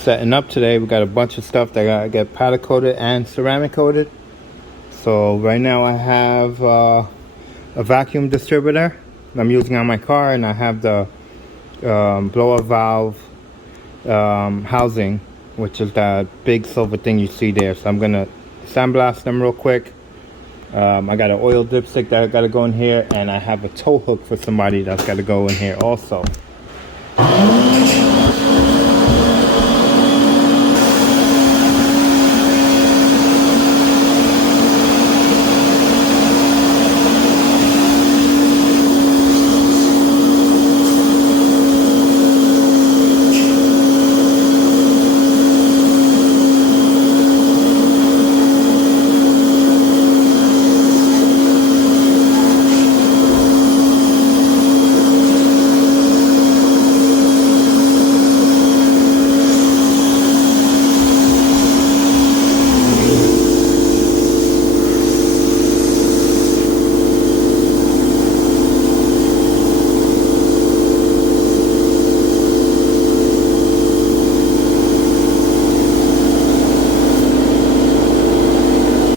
setting up today. We got a bunch of stuff that gotta get powder coated and ceramic coated. So right now I have a vacuum distributor I'm using on my car, and I have the blower valve housing, which is that big silver thing you see there. So I'm gonna sandblast them real quick. I got an oil dipstick that gotta go in here, and I have a tow hook for somebody that's gotta go in here also.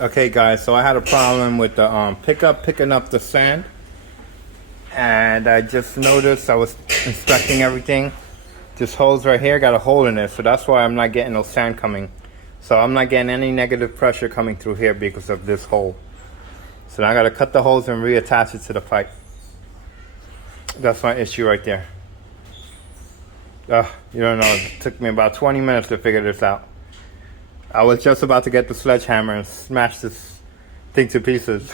Okay guys, so I had a problem with the picking up the sand, and I just noticed, I was inspecting everything, this hose right here got a hole in it, so that's why I'm not getting no sand coming. So I'm not getting any negative pressure coming through here because of this hole. So now I gotta cut the hose and reattach it to the pipe. That's my issue right there. You don't know, it took me about 20 minutes to figure this out. I was just about to get the sledgehammer and smash this thing to pieces.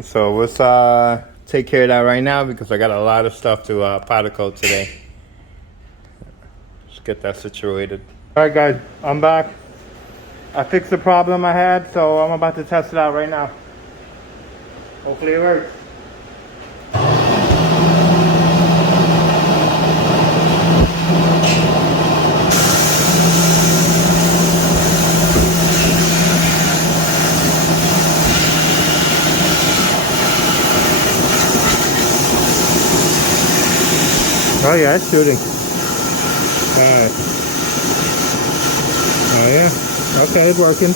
So let's take care of that right now, because I got a lot of stuff to powder coat today. Let's get that situated. Alright guys, I'm back. I fixed the problem I had, so I'm about to test it out right now. Hopefully it works. Oh yeah, it's shooting. Alright. Oh yeah. Okay, it's working.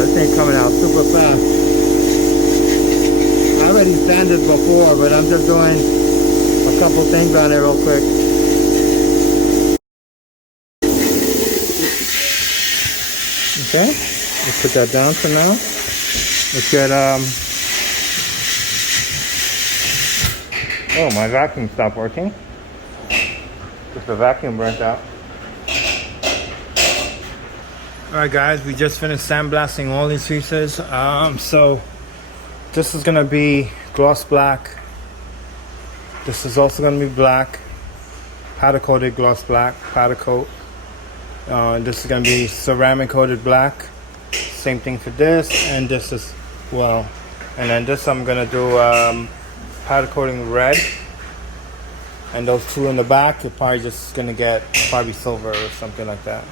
This thing coming out super fast. I already sanded before, but I'm just doing a couple things on it real quick. Okay, let's put that down for now. Let's get oh, my vacuum stopped working. Just the vacuum burnt out. Alright guys, we just finished sandblasting all these pieces. So this is gonna be gloss black. This is also gonna be black, powder coated gloss black, powder coat. This is gonna be ceramic coated black. Same thing for this, and this as well. And then this I'm gonna do powder coating red. And those two in the back, you're probably just gonna get probably silver or something like that.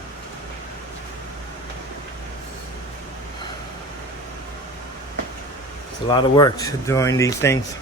It's a lot of work doing these things.